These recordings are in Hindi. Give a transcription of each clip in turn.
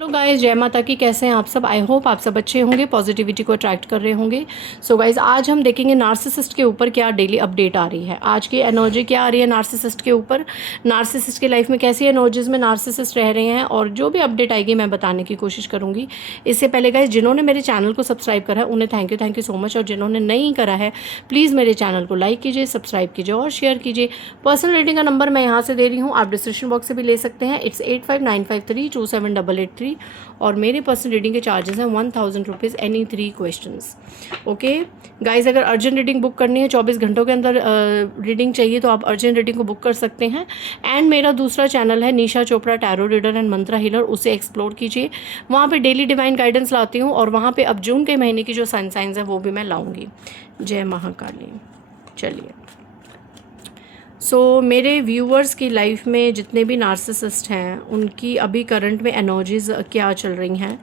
हेलो गाइस, जय माता की। कैसे हैं आप सब? आई होप आप सब अच्छे होंगे, पॉजिटिविटी को अट्रैक्ट कर रहे होंगे। सो गाइस, आज हम देखेंगे नार्सिसिस्ट के ऊपर क्या डेली अपडेट आ रही है। आज की एनर्जी क्या आ रही है नार्सिसिस्ट के ऊपर, नार्सिसिस्ट की लाइफ में कैसी एनर्जीज में नार्सिसिस्ट रह रहे हैं, और जो भी अपडेट आएगी मैं बताने की कोशिश करूँगी। इससे पहले गाइस, जिन्होंने मेरे चैनल को सब्सक्राइब करा है उन्हें थैंक यू सो मच, और जिन्होंने नहीं करा है प्लीज़ मेरे चैनल को लाइक कीजिए, सब्सक्राइब कीजिए और शेयर कीजिए। पर्सनल रीडिंग का नंबर मैं यहाँ से दे रही हूँ, आप डिस्क्रिप्शन बॉक्स से भी ले सकते हैं। इट्स 8595327883, और मेरे पर्सनल रीडिंग के चार्जेस हैं 1000 rupees any 3 questions. Okay guys, अगर अर्जेंट रीडिंग बुक करनी है, 24 घंटों के अंदर रीडिंग चाहिए, तो आप अर्जेंट रीडिंग को बुक कर सकते हैं। एंड मेरा दूसरा चैनल है Nisha Chopra tarot reader and mantra healer, उसे एक्सप्लोर कीजिए। वहाँ पे डेली डिवाइन गाइडेंस लाती हूँ, और वहाँ पे अब जून के महीने की जो सन साइंस है वो भी मैं लाऊंगी। जय महाकाली। चलिए, मेरे व्यूअर्स की लाइफ में जितने भी नार्सिसिस्ट हैं उनकी अभी करंट में एनर्जीज क्या चल रही हैं,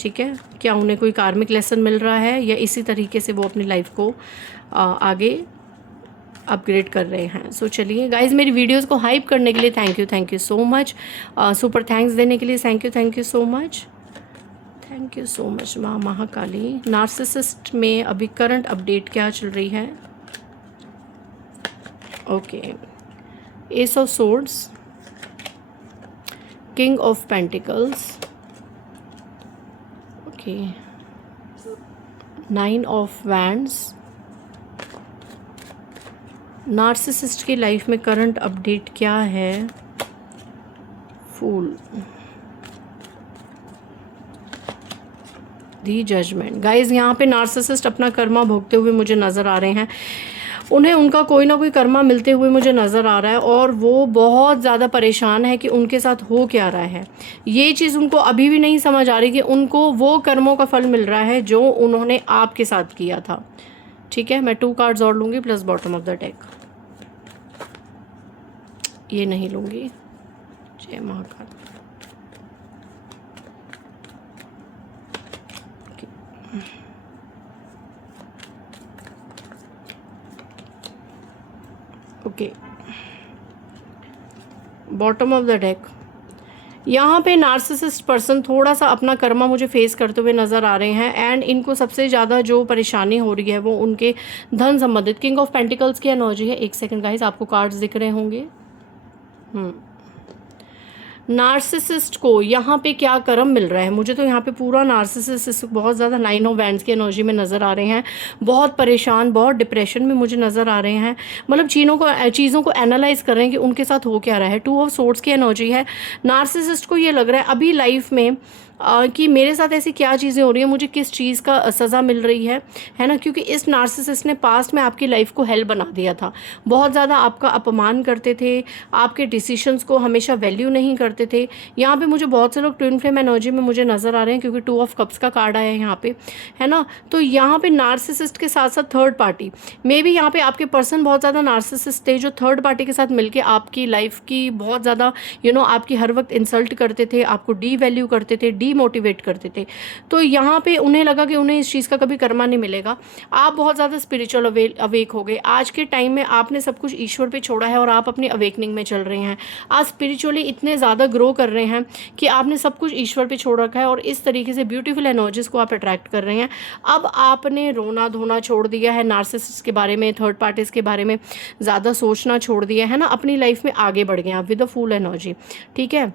ठीक है? क्या उन्हें कोई कार्मिक लेसन मिल रहा है, या इसी तरीके से वो अपनी लाइफ को आगे अपग्रेड कर रहे हैं? चलिए गाइज, मेरी वीडियोस को हाइप करने के लिए thank you so much. Super thanks देने के लिए थैंक यू सो मच माँ महाकाली। नार्सिसिस्ट में अभी करंट अपडेट क्या चल रही है? Okay, S of swords, king of pentacles, okay, 9 of wands. Narcissist की लाइफ में करंट अपडेट क्या है? फूल, दी जजमेंट। गाइज, यहाँ पे नार्सिसिस्ट अपना कर्मा भोगते हुए मुझे नज़र आ रहे हैं। उन्हें उनका कोई ना कोई कर्मा मिलते हुए मुझे नज़र आ रहा है, और वो बहुत ज़्यादा परेशान है कि उनके साथ हो क्या रहा है। ये चीज़ उनको अभी भी नहीं समझ आ रही कि उनको वो कर्मों का फल मिल रहा है जो उन्होंने आपके साथ किया था। ठीक है, मैं 2 कार्ड्स और लूँगी plus bottom of the deck. ये नहीं लूँगी। जय Mahakal. Okay, bottom of the deck. यहाँ पे नार्सिसिस्ट पर्सन थोड़ा सा अपना कर्मा मुझे फेस करते हुए नज़र आ रहे हैं, एंड इनको सबसे ज़्यादा जो परेशानी हो रही है वो उनके धन संबंधित। किंग ऑफ पेंटिकल्स की एनर्जी है। एक सेकंड गाइस, आपको कार्ड्स दिख रहे होंगे। नार्सिसिस्ट को यहाँ पे क्या कर्म मिल रहा है? मुझे तो यहाँ पे पूरा नार्सिसिस्ट बहुत ज़्यादा 9 ऑफ वैंड्स की एनर्जी में नज़र आ रहे हैं। बहुत परेशान, बहुत डिप्रेशन में मुझे नज़र आ रहे हैं। मतलब चीज़ों को एनालाइज कर रहे हैं कि उनके साथ हो क्या रहा है। 2 ऑफ सोर्ड्स की एनर्जी है। नार्सिसिस्ट को ये लग रहा है अभी लाइफ में कि मेरे साथ ऐसी क्या चीज़ें हो रही हैं, मुझे किस चीज़ का सज़ा मिल रही है ना? क्योंकि इस नार्सिसिस्ट ने पास्ट में आपकी लाइफ को हेल बना दिया था। बहुत ज़्यादा आपका अपमान करते थे, आपके डिसीशंस को हमेशा वैल्यू नहीं करते थे। यहाँ पे मुझे बहुत से लोग ट्विन फ्लेम एनर्जी में मुझे नज़र आ रहे हैं, क्योंकि 2 ऑफ कप्स का कार्ड आया है यहाँ पे, है ना? तो यहाँ पे नार्सिसिस्ट के साथ साथ थर्ड पार्टी, मे बी यहाँ पे आपके पर्सन बहुत ज़्यादा नार्सिसिस्ट थे, जो थर्ड पार्टी के साथ मिलकर आपकी लाइफ की बहुत ज़्यादा आपकी हर वक्त इंसल्ट करते थे, आपको डी वैल्यू करते थे, डीमोटिवेट करते थे। तो यहाँ पे उन्हें लगा कि उन्हें इस चीज़ का कभी कर्मा नहीं मिलेगा। आप बहुत ज़्यादा स्पिरिचुअल अवेक हो गए। आज के टाइम में आपने सब कुछ ईश्वर पे छोड़ा है, और आप अपनी अवेकनिंग में चल रहे हैं। आज स्पिरिचुअली इतने ज़्यादा ग्रो कर रहे हैं कि आपने सब कुछ ईश्वर पे छोड़ रखा है, और इस तरीके से ब्यूटीफुल एनर्जीज को आप अट्रैक्ट कर रहे हैं। अब आपने रोना धोना छोड़ दिया है, नार्सिसिस्ट के बारे में, थर्ड पार्टीज के बारे में ज़्यादा सोचना छोड़ दिया है ना, अपनी लाइफ में आगे बढ़ गए आप विद अ फुल एनर्जी। ठीक है,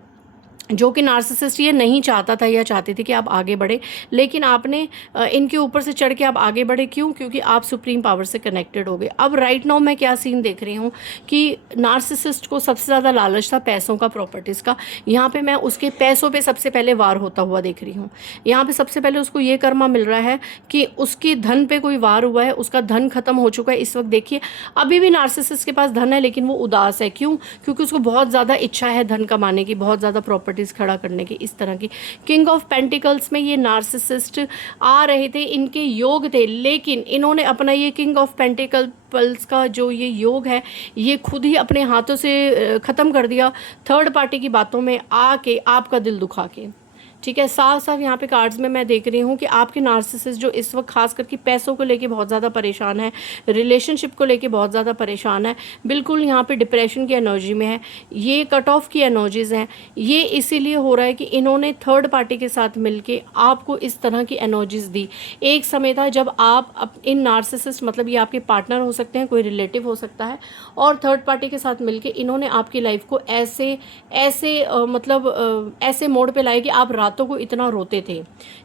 जो कि नार्सिसिस्ट ये नहीं चाहता था या चाहती थी कि आप आगे बढ़े, लेकिन आपने इनके ऊपर से चढ़ के आप आगे बढ़े। क्यों? क्योंकि आप सुप्रीम पावर से कनेक्टेड हो गए। अब राइट नाउ मैं क्या सीन देख रही हूँ कि नार्सिसिस्ट को सबसे ज़्यादा लालच था पैसों का, प्रॉपर्टीज़ का। यहाँ पे मैं उसके पैसों पे सबसे पहले वार होता हुआ देख रही हूँ। यहाँ पे सबसे पहले उसको ये कर्मा मिल रहा है कि उसकी धन पे कोई वार हुआ है, उसका धन खत्म हो चुका है। इस वक्त देखिए, अभी भी नार्सिसिस्ट के पास धन है, लेकिन वो उदास है। क्यों? क्योंकि उसको बहुत ज़्यादा इच्छा है धन कमाने की, बहुत ज़्यादा प्रॉपर्टी खड़ा करने की, इस तरह की। किंग ऑफ पेंटिकल्स में ये नार्सिसिस्ट आ रहे थे, इनके योग थे, लेकिन इन्होंने अपना ये किंग ऑफ पेंटिकल्स का जो ये योग है, ये खुद ही अपने हाथों से ख़त्म कर दिया, थर्ड पार्टी की बातों में आके आपका दिल दुखा के। ठीक है, साफ साफ यहाँ पे कार्ड्स में मैं देख रही हूँ कि आपके नार्सिसिस्ट जो इस वक्त खास करके पैसों को लेके बहुत ज़्यादा परेशान है, रिलेशनशिप को लेके बहुत ज़्यादा परेशान है, बिल्कुल यहाँ पे डिप्रेशन की एनर्जी में है, ये कट ऑफ की एनर्जीज़ हैं। ये इसीलिए हो रहा है कि इन्होंने थर्ड पार्टी के साथ मिलके आपको इस तरह की एनर्जीज़ दी। एक समय था जब आप इन नार्सिसिस्ट, मतलब ये आपके पार्टनर हो सकते हैं, कोई रिलेटिव हो सकता है, और थर्ड पार्टी के साथ मिलके इन्होंने आपकी लाइफ को ऐसे ऐसे ऐसे मोड पे लाए कि आप रातों को इतना रोते थे।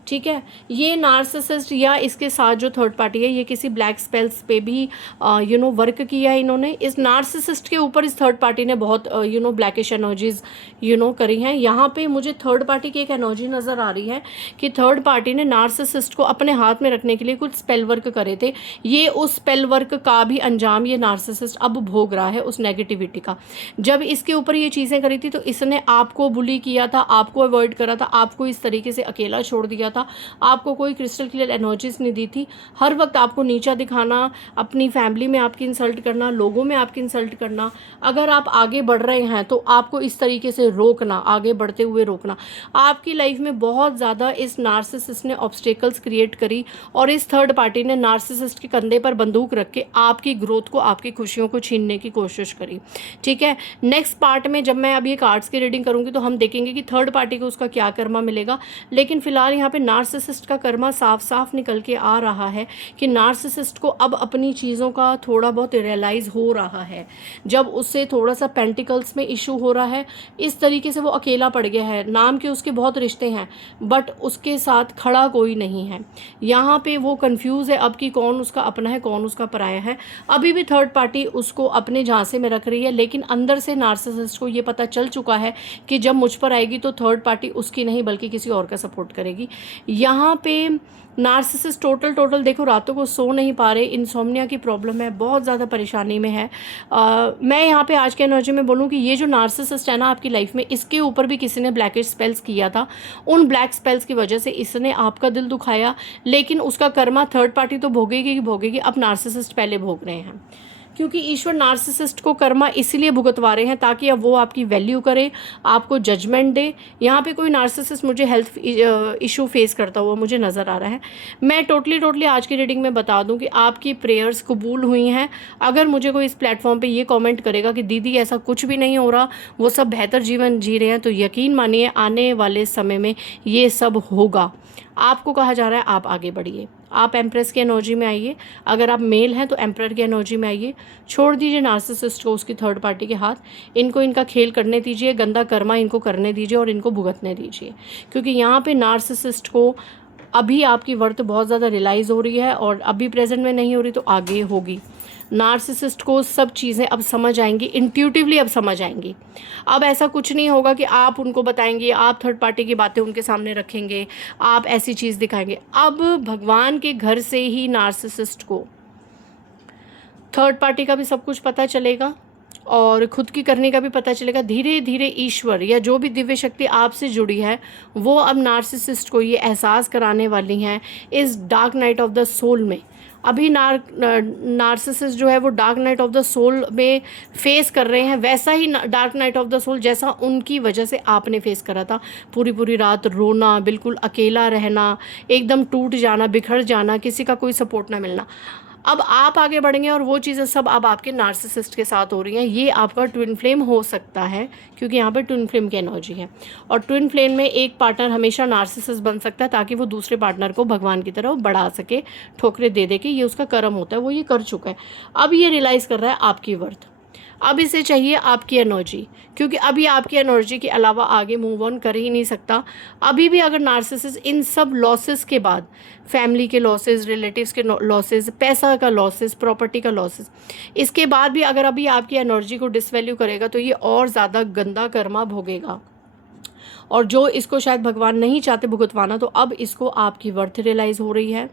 ठीक है, ये नार्सिसिस्ट या इसके साथ जो थर्ड पार्टी है, ये किसी ब्लैक स्पेल्स पे भी वर्क किया है इन्होंने। इस नार्सिसिस्ट के ऊपर इस थर्ड पार्टी ने बहुत ब्लैकिश एनर्जीज करी हैं। यहाँ पे मुझे थर्ड पार्टी की एक एनर्जी नज़र आ रही है कि थर्ड पार्टी ने नार्सिसिस्ट को अपने हाथ में रखने के लिए कुछ स्पेल वर्क करे थे। ये उस स्पेल वर्क का भी अंजाम ये नार्सिसिस्ट अब भोग रहा है, उस नेगेटिविटी का। जब इसके ऊपर ये चीज़ें करी थी तो इसने आपको बुली किया था, आपको अवॉइड करा था, आपको इस तरीके से अकेला छोड़ दिया था, आपको कोई क्रिस्टल क्लियर एनर्जीज नहीं दी थी। हर वक्त आपको नीचा दिखाना, अपनी फैमिली में आपकी इंसल्ट करना, लोगों में आपकी इंसल्ट करना। अगर आप आगे बढ़ रहे हैं तो आपको इस तरीके से रोकना, आगे बढ़ते हुए रोकना। आपकी लाइफ में बहुत ज़्यादा इस नार्सिसिस्ट ने ऑब्स्टेकल्स क्रिएट करी और इस थर्ड पार्टी ने नार्सिसिस्ट के कंधे पर बंदूक रख के आपकी ग्रोथ को, आपकी खुशियों को छीनने की कोशिश करी। ठीक है, नेक्स्ट पार्ट में जब मैं अब ये कार्ड्स की रीडिंग करूंगी तो हम देखेंगे कि थर्ड पार्टी को उसका क्या कर्मा मिलेगा। लेकिन फिलहाल यहाँ पे नार्सिसिस्ट का कर्मा साफ साफ निकल के आ रहा है कि नार्सिसिस्ट को अब अपनी चीज़ों का थोड़ा बहुत रियलाइज़ हो रहा है। जब उससे थोड़ा सा पेंटिकल्स में इशू हो रहा है, इस तरीके से वो अकेला पड़ गया है। नाम के उसके बहुत रिश्ते हैं बट उसके साथ खड़ा कोई नहीं है। यहाँ पे वो कंफ्यूज है अब कि कौन उसका अपना है, कौन उसका पराया है। अभी भी थर्ड पार्टी उसको अपने झांसे में रख रही है, लेकिन अंदर से नार्सिसिस्ट को ये पता चल चुका है कि जब मुझ पर आएगी तो थर्ड पार्टी उसकी नहीं बल्कि किसी और का सपोर्ट करेगी। यहाँ पे नार्सिसिस्ट टोटल देखो रातों को सो नहीं पा रहे, इंसोम्निया की प्रॉब्लम है, बहुत ज़्यादा परेशानी में है। मैं यहाँ पे आज के एनर्जी में बोलूँ कि ये जो नार्सिसिस्ट है ना आपकी लाइफ में, इसके ऊपर भी किसी ने ब्लैकिश स्पेल्स किया था। उन ब्लैक स्पेल्स की वजह से इसने आपका दिल दुखाया, लेकिन उसका कर्मा थर्ड पार्टी तो भोगेगी। अब नार्सिसिस्ट पहले भोग रहे हैं, क्योंकि ईश्वर नार्सिसिस्ट को कर्मा इसलिए भुगतवा रहे हैं ताकि अब वो आपकी वैल्यू करे, आपको जजमेंट दे। यहाँ पे कोई नार्सिसिस्ट मुझे हेल्थ इशू फेस करता हुआ मुझे नज़र आ रहा है। मैं टोटली आज की रीडिंग में बता दूं कि आपकी प्रेयर्स कबूल हुई हैं। अगर मुझे कोई इस प्लेटफॉर्म पे ये कमेंट करेगा कि दीदी ऐसा कुछ भी नहीं हो रहा, वो सब बेहतर जीवन जी रहे हैं, तो यकीन मानिए आने वाले समय में ये सब होगा। आपको कहा जा रहा है आप आगे बढ़िए, आप एम्प्रेस की एनर्जी में आइए। अगर आप मेल हैं तो एम्प्रर की एनर्जी में आइए। छोड़ दीजिए नार्सिसिस्ट को उसकी थर्ड पार्टी के हाथ। इनको इनका खेल करने दीजिए, गंदा कर्मा इनको करने दीजिए और इनको भुगतने दीजिए, क्योंकि यहाँ पे नार्सिसिस्ट को अभी आपकी वर्थ बहुत ज़्यादा रियलाइज़ हो रही है और अभी प्रेजेंट में नहीं हो रही तो आगे होगी। नार्सिसिस्ट को सब चीज़ें अब समझ आएंगी, इंट्यूटिवली अब समझ आएंगी। अब ऐसा कुछ नहीं होगा कि आप उनको बताएंगे, आप थर्ड पार्टी की बातें उनके सामने रखेंगे, आप ऐसी चीज़ दिखाएंगे। अब भगवान के घर से ही नार्सिसिस्ट को थर्ड पार्टी का भी सब कुछ पता चलेगा और खुद की करने का भी पता चलेगा। धीरे धीरे ईश्वर या जो भी दिव्य शक्ति आपसे जुड़ी है वो अब नार्सिसिस्ट को ये एहसास कराने वाली हैं इस dark night of the soul में। अभी नार्सिसिस्ट जो है वो dark night of the soul में फेस कर रहे हैं, वैसा ही dark night of the soul जैसा उनकी वजह से आपने फेस करा था। पूरी रात रोना, बिल्कुल अकेला रहना, एकदम टूट जाना, बिखर जाना, किसी का कोई सपोर्ट ना मिलना। अब आप आगे बढ़ेंगे और वो चीज़ें सब अब आपके नार्सिसिस्ट के साथ हो रही हैं। ये आपका ट्विन फ्लेम हो सकता है, क्योंकि यहाँ पर ट्विन फ्लेम की एनर्जी है और ट्विन फ्लेम में एक पार्टनर हमेशा नार्सिसिस्ट बन सकता है ताकि वो दूसरे पार्टनर को भगवान की तरह बढ़ा सके, ठोकरे दे दे के। ये उसका कर्म होता है, वो ये कर चुका है। अब ये रियलाइज़ कर रहा है आपकी वर्थ। अब इसे चाहिए आपकी एनर्जी, क्योंकि अभी आपकी एनर्जी के अलावा आगे मूव ऑन कर ही नहीं सकता। अभी भी अगर नार्सिसिस्ट इन सब लॉसेस के बाद, फैमिली के लॉसेस, रिलेटिव्स के लॉसेस, पैसा का लॉसेस, प्रॉपर्टी का लॉसेस, इसके बाद भी अगर अभी आपकी एनर्जी को डिसवैल्यू करेगा तो ये और ज़्यादा गंदा कर्मा भोगेगा। और जो इसको शायद भगवान नहीं चाहते भुगतवाना, तो अब इसको आपकी वर्थ रियलाइज़ हो रही है।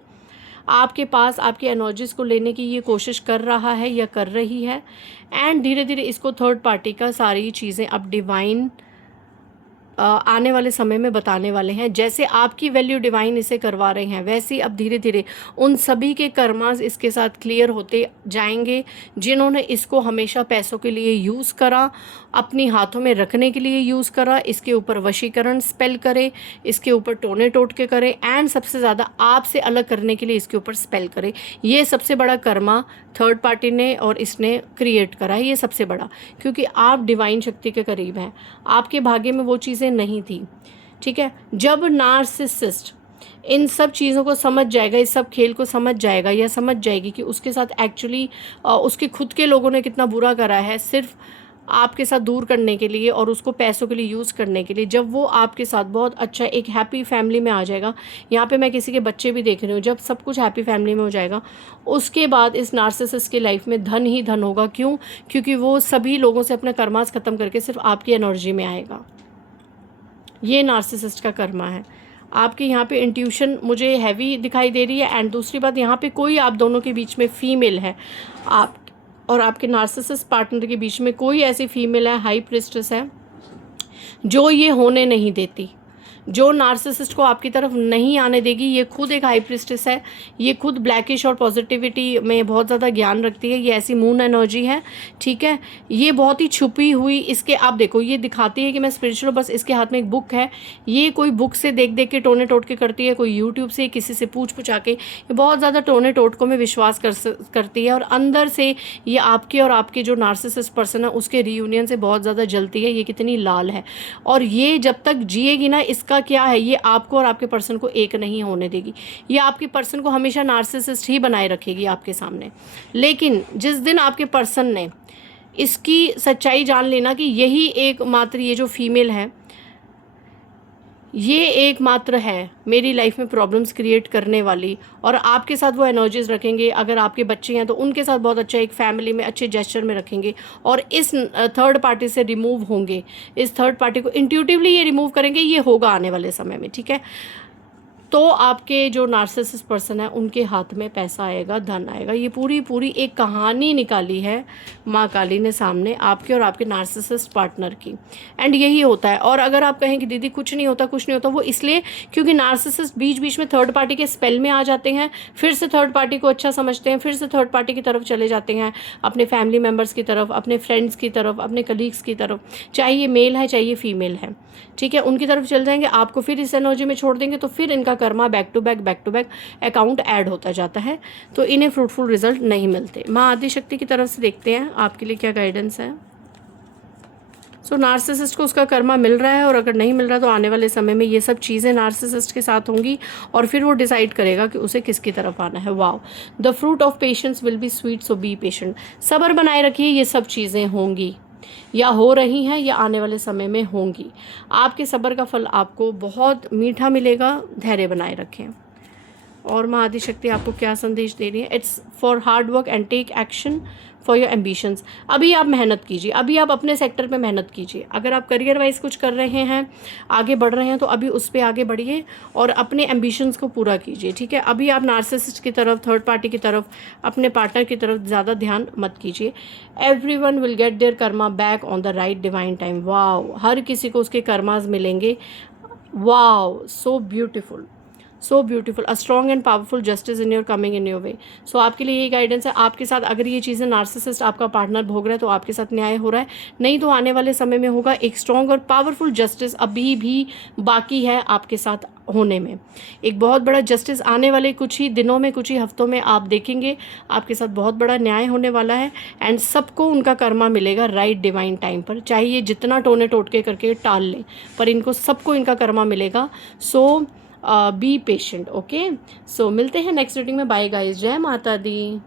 आपके पास आपकी एनर्जीज़ को लेने की ये कोशिश कर रहा है या कर रही है। एंड धीरे धीरे इसको थर्ड पार्टी का सारी चीज़ें अब डिवाइन आने वाले समय में बताने वाले हैं। जैसे आपकी वैल्यू डिवाइन इसे करवा रहे हैं, वैसे ही अब धीरे धीरे उन सभी के कर्मास इसके साथ क्लियर होते जाएंगे जिन्होंने इसको हमेशा पैसों के लिए यूज़ करा, अपनी हाथों में रखने के लिए यूज़ करा, इसके ऊपर वशीकरण स्पेल करे, इसके ऊपर टोने टोटके करे, एंड सबसे ज़्यादा आपसे अलग करने के लिए इसके ऊपर स्पेल करे। ये सबसे बड़ा कर्मा थर्ड पार्टी ने और इसने क्रिएट करा है, ये सबसे बड़ा, क्योंकि आप डिवाइन शक्ति के करीब हैं, आपके भाग्य में वो चीज़ें नहीं थी। ठीक है, जब नार्सिसिस्ट इन सब चीज़ों को समझ जाएगा, इस सब खेल को समझ जाएगा या समझ जाएगी कि उसके साथ एक्चुअली उसके खुद के लोगों ने कितना बुरा करा है सिर्फ आपके साथ दूर करने के लिए और उसको पैसों के लिए यूज़ करने के लिए, जब वो आपके साथ बहुत अच्छा एक हैप्पी फैमिली में आ जाएगा, यहाँ पे मैं किसी के बच्चे भी देख रही हूँ, जब सब कुछ हैप्पी फैमिली में हो जाएगा उसके बाद इस नार्सिसिस्ट की लाइफ में धन ही धन होगा। क्यों? क्योंकि वो सभी लोगों से अपना कर्मास ख़त्म करके सिर्फ आपकी एनर्जी में आएगा। ये नार्सिसिस्ट का कर्मा है। आपके यहाँ पे इंट्यूशन मुझे हैवी दिखाई दे रही है। एंड दूसरी बात, यहाँ पे कोई आप दोनों के बीच में फीमेल है, आप और आपके नार्सिसिस्ट पार्टनर के बीच में कोई ऐसी फीमेल है, हाई प्रिस्टेस है, जो ये होने नहीं देती, जो नार्सिसिस्ट को आपकी तरफ नहीं आने देगी। ये खुद एक हाई प्रिस्टेस है, ये खुद ब्लैकिश और पॉजिटिविटी में बहुत ज़्यादा ज्ञान रखती है। ये ऐसी मून एनर्जी है, ठीक है, ये बहुत ही छुपी हुई, इसके आप देखो ये दिखाती है कि मैं स्पिरिचुअल, बस इसके हाथ में एक बुक है, ये कोई बुक से देख देख के टोने टोट के करती है, कोई यूट्यूब से किसी से पूछ पूछा के, ये बहुत ज़्यादा टोने टोटकों में विश्वास करती है और अंदर से ये आपके और आपके जो नार्सिसिस्ट पर्सन है उसके रीयूनियन से बहुत ज़्यादा जलती है। ये कितनी लाल है, और ये जब तक जिएगी ना, इसका क्या है, ये आपको और आपके पर्सन को एक नहीं होने देगी। ये आपके पर्सन को हमेशा नार्सिसिस्ट ही बनाए रखेगी आपके सामने। लेकिन जिस दिन आपके पर्सन ने इसकी सच्चाई जान लेना कि यही एकमात्र, ये जो फीमेल है ये एकमात्र है मेरी लाइफ में प्रॉब्लम्स क्रिएट करने वाली, और आपके साथ वो एनर्जीज रखेंगे, अगर आपके बच्चे हैं तो उनके साथ बहुत अच्छा एक फैमिली में अच्छे जेस्चर में रखेंगे, और इस थर्ड पार्टी से रिमूव होंगे, इस थर्ड पार्टी को इंट्यूटिवली ये रिमूव करेंगे। ये होगा आने वाले समय में, ठीक है। तो आपके जो नार्सिसिस्ट पर्सन है उनके हाथ में पैसा आएगा, धन आएगा। ये पूरी एक कहानी निकाली है माँ काली ने सामने आपके और आपके नार्सिसिस्ट पार्टनर की, एंड यही होता है। और अगर आप कहें कि दीदी कुछ नहीं होता, वो इसलिए क्योंकि नार्सिसिस्ट बीच बीच में थर्ड पार्टी के स्पेल में आ जाते हैं, फिर से थर्ड पार्टी को अच्छा समझते हैं, फिर से थर्ड पार्टी की तरफ चले जाते हैं, अपने फैमिली मेम्बर्स की तरफ, अपने फ्रेंड्स की तरफ, अपने कलीग्स की तरफ, चाहे ये मेल है चाहे ये फीमेल है, ठीक है, उनकी तरफ चल जाएंगे, आपको फिर इस एनर्जी में छोड़ देंगे, तो फिर इनका कर्मा back to back account add होता जाता है, तो इन्हें फ्रूटफुल रिजल्ट नहीं मिलते। माँ आदिशक्ति की तरफ से देखते हैं आपके लिए क्या गाइडेंस है। सो नार्सिसिस्ट को उसका कर्मा मिल रहा है, और अगर नहीं मिल रहा तो आने वाले समय में ये सब चीज़ें नार्सिसिस्ट के साथ होंगी, और फिर वो डिसाइड करेगा कि उसे किसकी तरफ आना है। Wow, the fruit of patience will be sweet, so be patient. सब्र बनाए रखिए, ये सब चीज़ें होंगी, या हो रही हैं या आने वाले समय में होंगी। आपके सब्र का फल आपको बहुत मीठा मिलेगा, धैर्य बनाए रखें। और माँ आदिशक्ति आपको क्या संदेश दे रही है? It's for hard work and take action for your ambitions. अभी आप मेहनत कीजिए, अभी आप अपने सेक्टर पे मेहनत कीजिए। अगर आप करियर वाइज कुछ कर रहे हैं, आगे बढ़ रहे हैं, तो अभी उस पर आगे बढ़िए और अपने एम्बिशंस को पूरा कीजिए, ठीक है। अभी आप नार्सिसिस्ट की तरफ, थर्ड पार्टी की तरफ, अपने पार्टनर की तरफ ज़्यादा ध्यान मत कीजिए। Everyone will get there karma back on the right divine time. Wow, हर किसी को उसके कर्मास मिलेंगे। Wow, so beautiful, so beautiful. A strong and powerful justice in your coming in your way. So आपके लिए यही गाइडेंस है। आपके साथ अगर ये चीज़ें नार्सिसिस्ट आपका पार्टनर भोग रहा है तो आपके साथ न्याय हो रहा है, नहीं तो आने वाले समय में होगा। एक स्ट्रॉन्ग और पावरफुल जस्टिस अभी भी बाकी है आपके साथ होने में। एक बहुत बड़ा जस्टिस आने वाले कुछ ही दिनों में, कुछ ही हफ्तों में आप देखेंगे। आपके साथ बहुत बड़ा न्याय होने वाला है, एंड सबको उनका कर्मा मिलेगा राइट डिवाइन टाइम पर। चाहे ये जितना टोने टोटके करके टाल लें, पर इनको सबको इनका कर्मा मिलेगा। सो बी पेशेंट, ओके। सो मिलते हैं नेक्स्ट रीडिंग में। बाय गाइस, जय माता दी।